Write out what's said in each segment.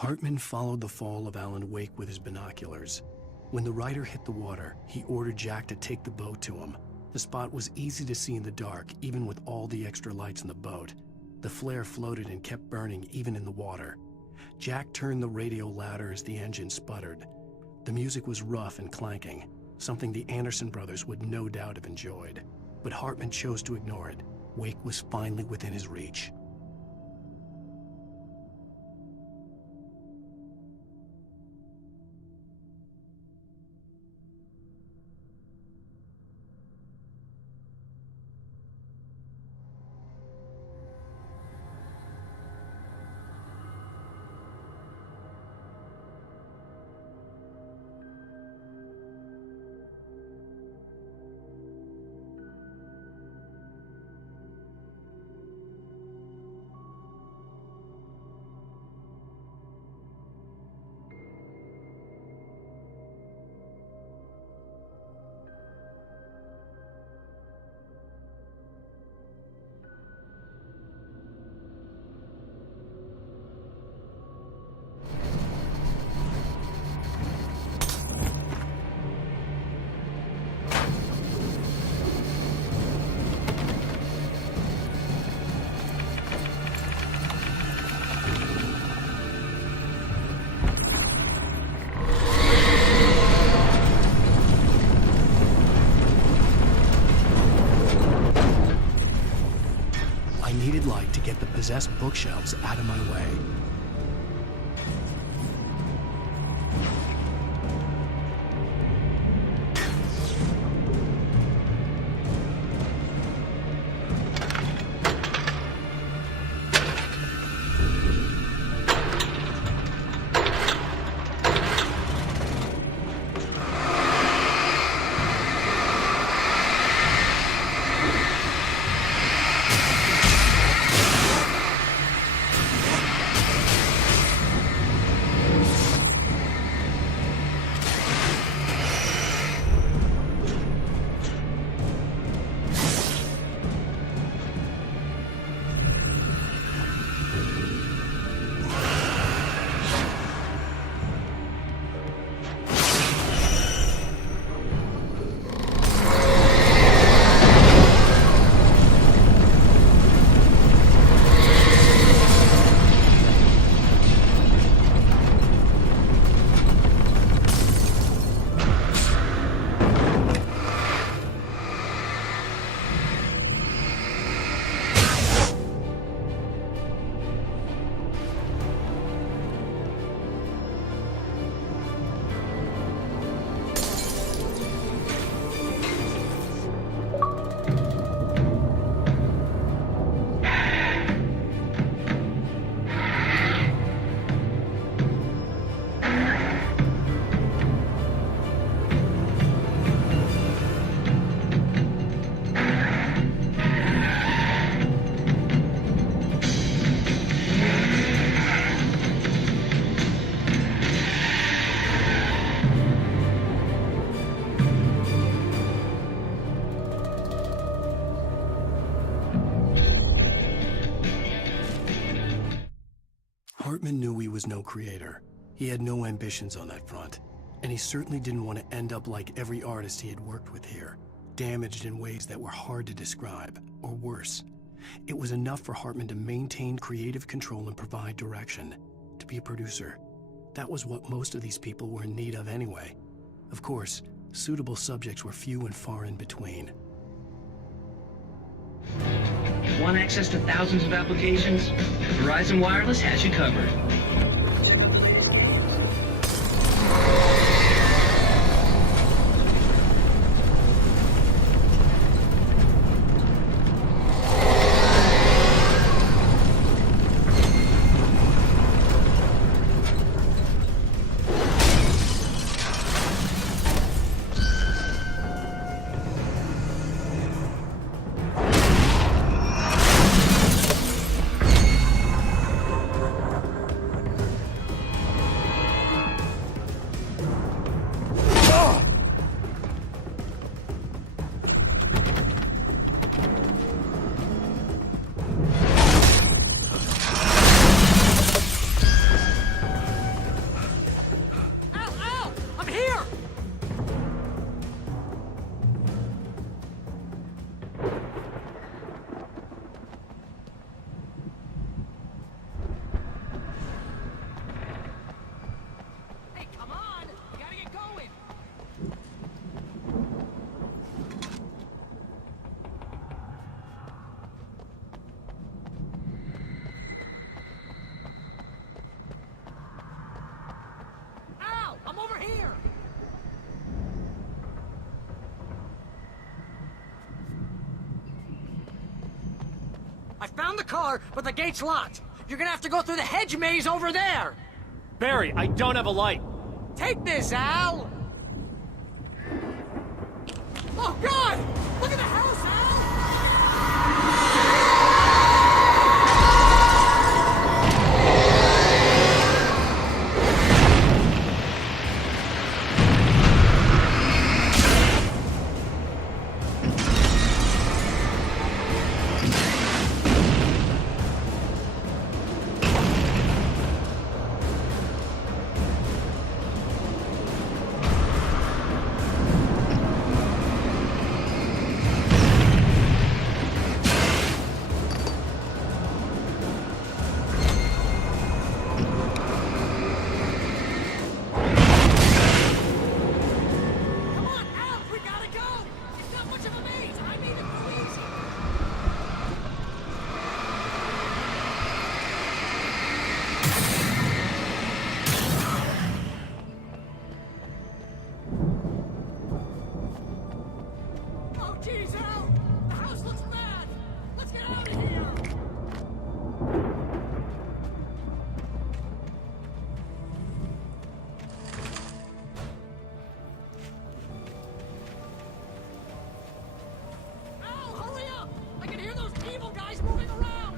Hartman followed the fall of Alan Wake with his binoculars. When the rider hit the water, he ordered Jack to take the boat to him. The spot was easy to see in the dark, even with all the extra lights in the boat. The flare floated and kept burning even in the water. Jack turned the radio louder as the engine sputtered. The music was rough and clanking, something the Anderson brothers would no doubt have enjoyed. But Hartman chose to ignore it. Wake was finally within his reach. Light to get the possessed bookshelves out of my way. Hartman knew he was no creator. He had no ambitions on that front, and he certainly didn't want to end up like every artist he had worked with here, damaged in ways that were hard to describe, or worse. It was enough for Hartman to maintain creative control and provide direction, to be a producer. That was what most of these people were in need of anyway. Of course, suitable subjects were few and far in between. Want access to thousands of applications? Verizon Wireless has you covered. found the car, but the gate's locked. You're gonna have to go through the hedge maze over there. Barry, I don't have a light. Take this, Al! Oh, God! Look at the house, Al! Jeez, Al! The house looks bad! Let's get out of here! Al, hurry up! I can hear those evil guys moving around!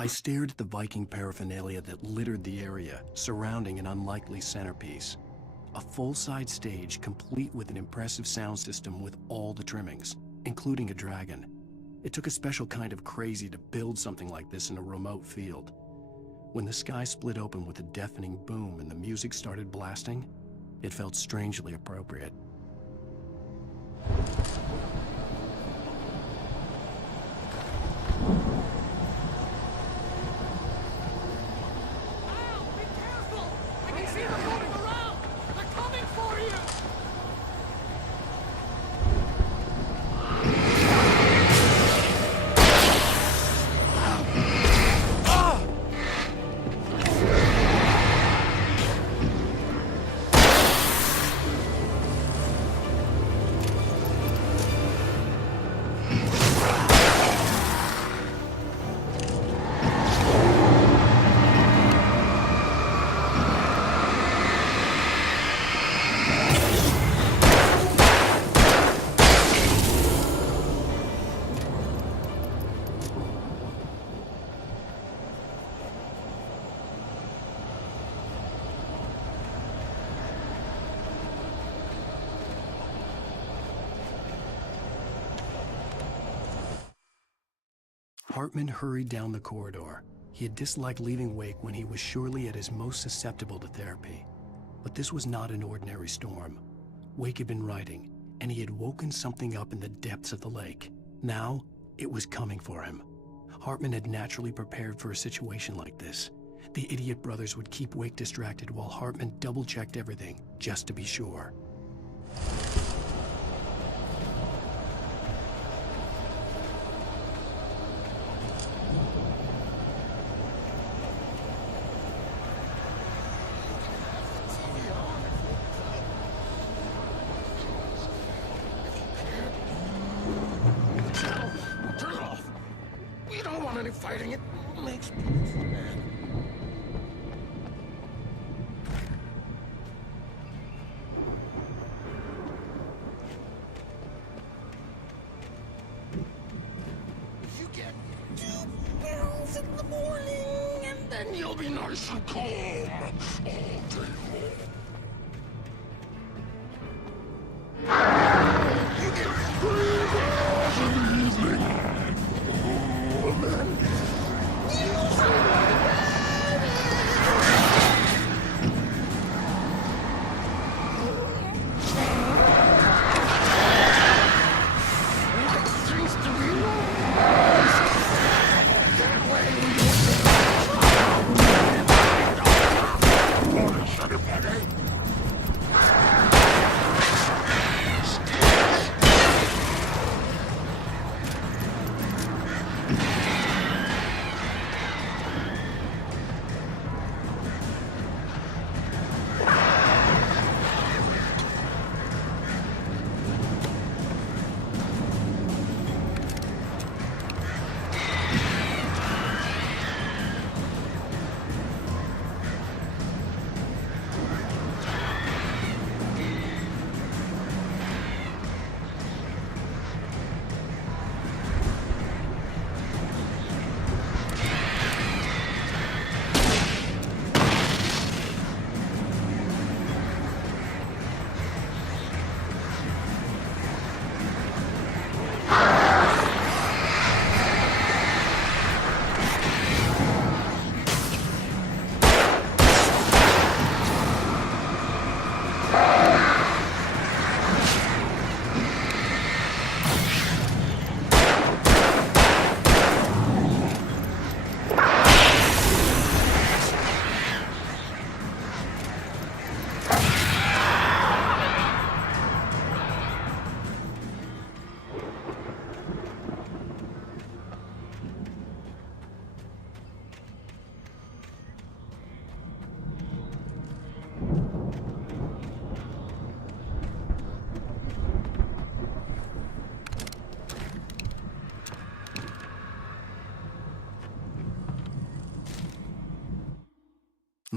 I stared at the Viking paraphernalia that littered the area, surrounding an unlikely centerpiece. A full-size stage complete with an impressive sound system with all the trimmings, including a dragon. It took a special kind of crazy to build something like this in a remote field. When the sky split open with a deafening boom and the music started blasting, it felt strangely appropriate. Hartman hurried down the corridor. He had disliked leaving Wake when he was surely at his most susceptible to therapy. But this was not an ordinary storm. Wake had been writing, and he had woken something up in the depths of the lake. Now, it was coming for him. Hartman had naturally prepared for a situation like this. The idiot brothers would keep Wake distracted while Hartman double-checked everything, just to be sure. Fighting it makes me mad. You get 2 barrels in the morning, and then you'll be nice and calm all day long. You get 3 barrels in the evening. Oh, man.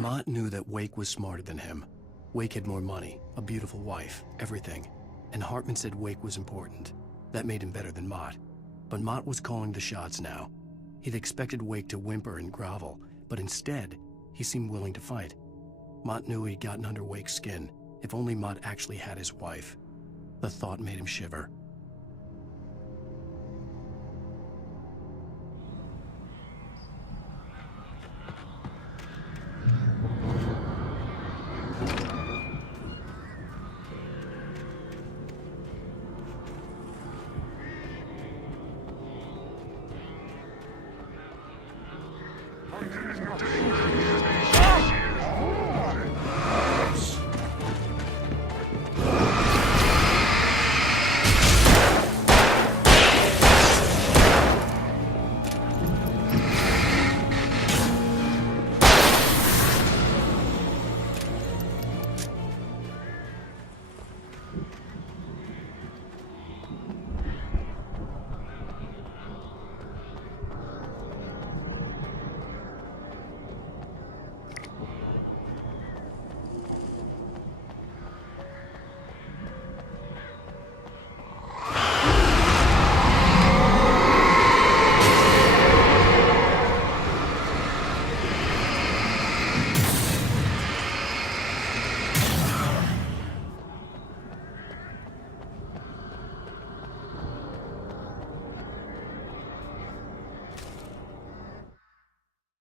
Mott knew that Wake was smarter than him. Wake had more money, a beautiful wife, everything. And Hartman said Wake was important. That made him better than Mott. But Mott was calling the shots now. He'd expected Wake to whimper and grovel, but instead, he seemed willing to fight. Mott knew he'd gotten under Wake's skin. If only Mott actually had his wife. The thought made him shiver.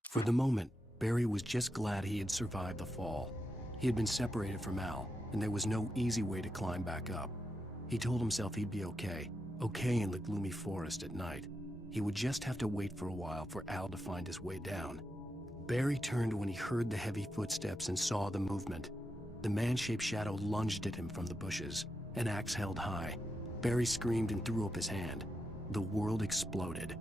For the moment, Barry was just glad he had survived the fall. He had been separated from Al, and there was no easy way to climb back up. He told himself he'd be okay in the gloomy forest at night. He would just have to wait for a while for Al to find his way down. Barry turned when he heard the heavy footsteps and saw the movement. The man-shaped shadow lunged at him from the bushes, an axe held high. Barry screamed and threw up his hand. The world exploded.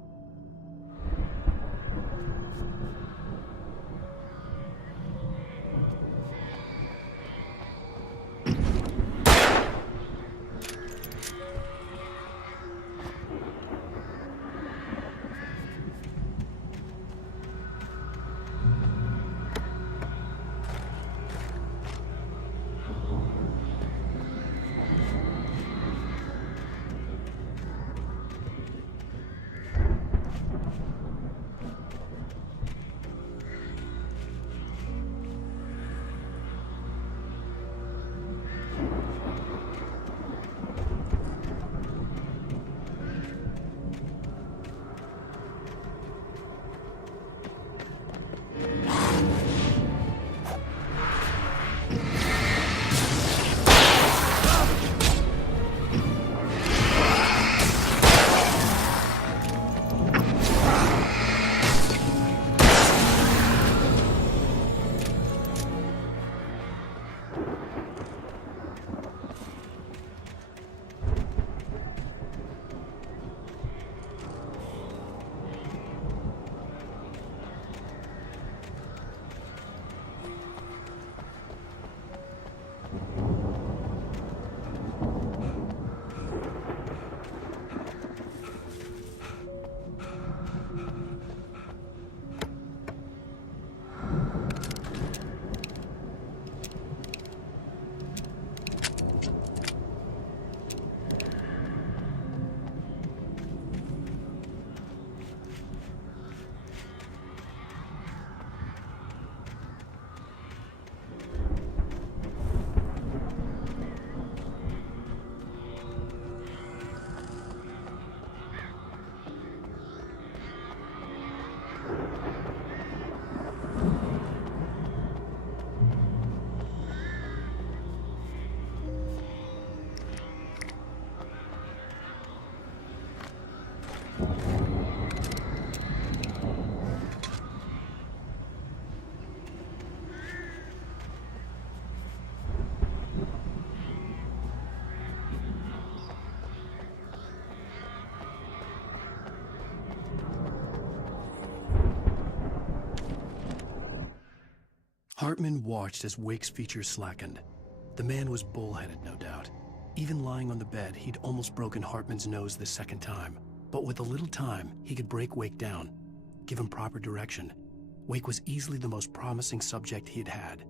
Hartman watched as Wake's features slackened. The man was bullheaded, no doubt. Even lying on the bed, he'd almost broken Hartman's nose the second time. But with a little time, he could break Wake down, give him proper direction. Wake was easily the most promising subject he'd had.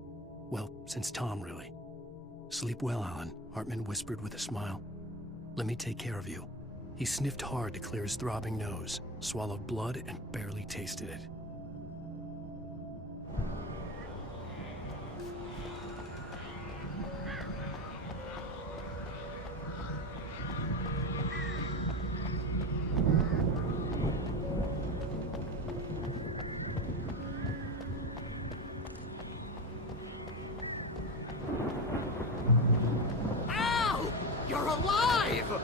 Well, since Tom, really. "Sleep well, Alan," Hartman whispered with a smile. "Let me take care of you." He sniffed hard to clear his throbbing nose, swallowed blood, and barely tasted it. Al! You're alive!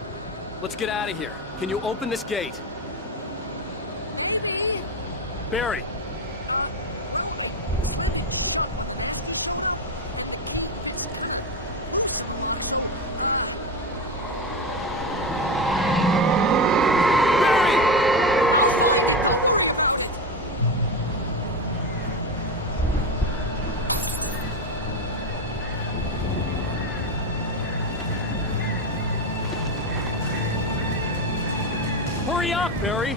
Let's get out of here. Can you open this gate? Barry! Hurry up, Barry!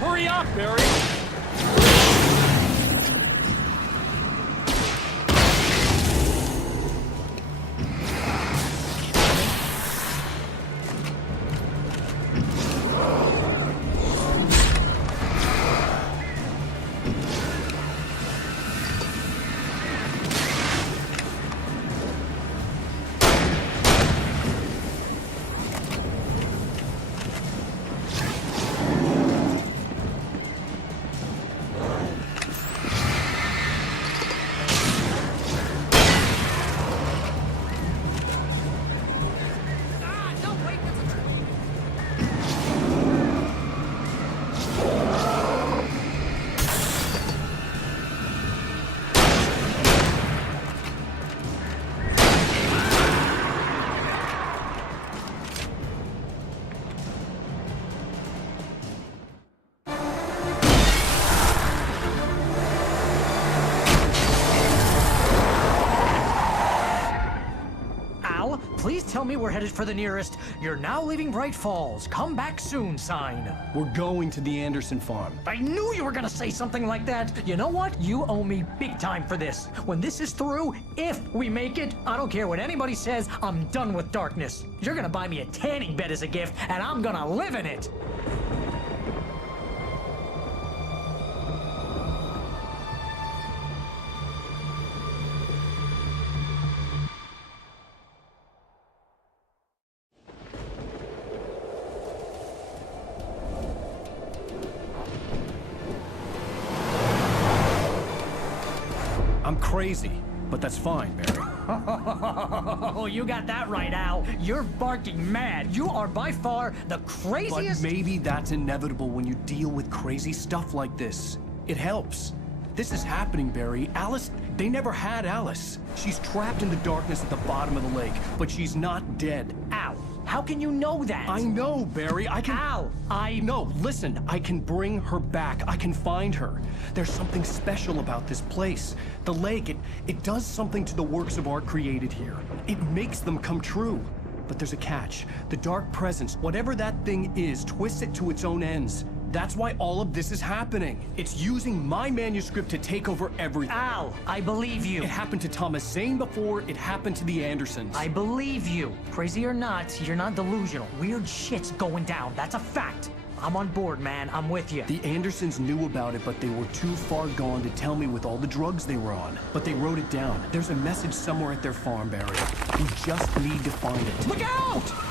Hurry up, Barry! Please tell me we're headed for the nearest "You're now leaving Bright Falls. Come back soon" sign. We're going to the Anderson farm. I knew you were gonna say something like that. You know what? You owe me big time for this. When this is through, if we make it, I don't care what anybody says, I'm done with darkness. You're gonna buy me a tanning bed as a gift, and I'm gonna live in it. I'm crazy, but that's fine, Barry. Oh, you got that right, Al. You're barking mad. You are by far the craziest... But maybe that's inevitable when you deal with crazy stuff like this. It helps. This is happening, Barry. Alice, they never had Alice. She's trapped in the darkness at the bottom of the lake, but she's not dead. Al, How can you know that? I know, Barry. I can... Al, No, listen. I can bring her back. I can find her. There's something special about this place. The lake, it does something to the works of art created here. It makes them come true. But there's a catch. The dark presence, whatever that thing is, twists it to its own ends. That's why all of this is happening. It's using my manuscript to take over everything. Al, I believe you. It happened to Thomas Zane before, it happened to the Andersons. I believe you. Crazy or not, you're not delusional. Weird shit's going down. That's a fact. I'm on board, man. I'm with you. The Andersons knew about it, but they were too far gone to tell me with all the drugs they were on. But they wrote it down. There's a message somewhere at their farm, Barry. We just need to find it. Look out!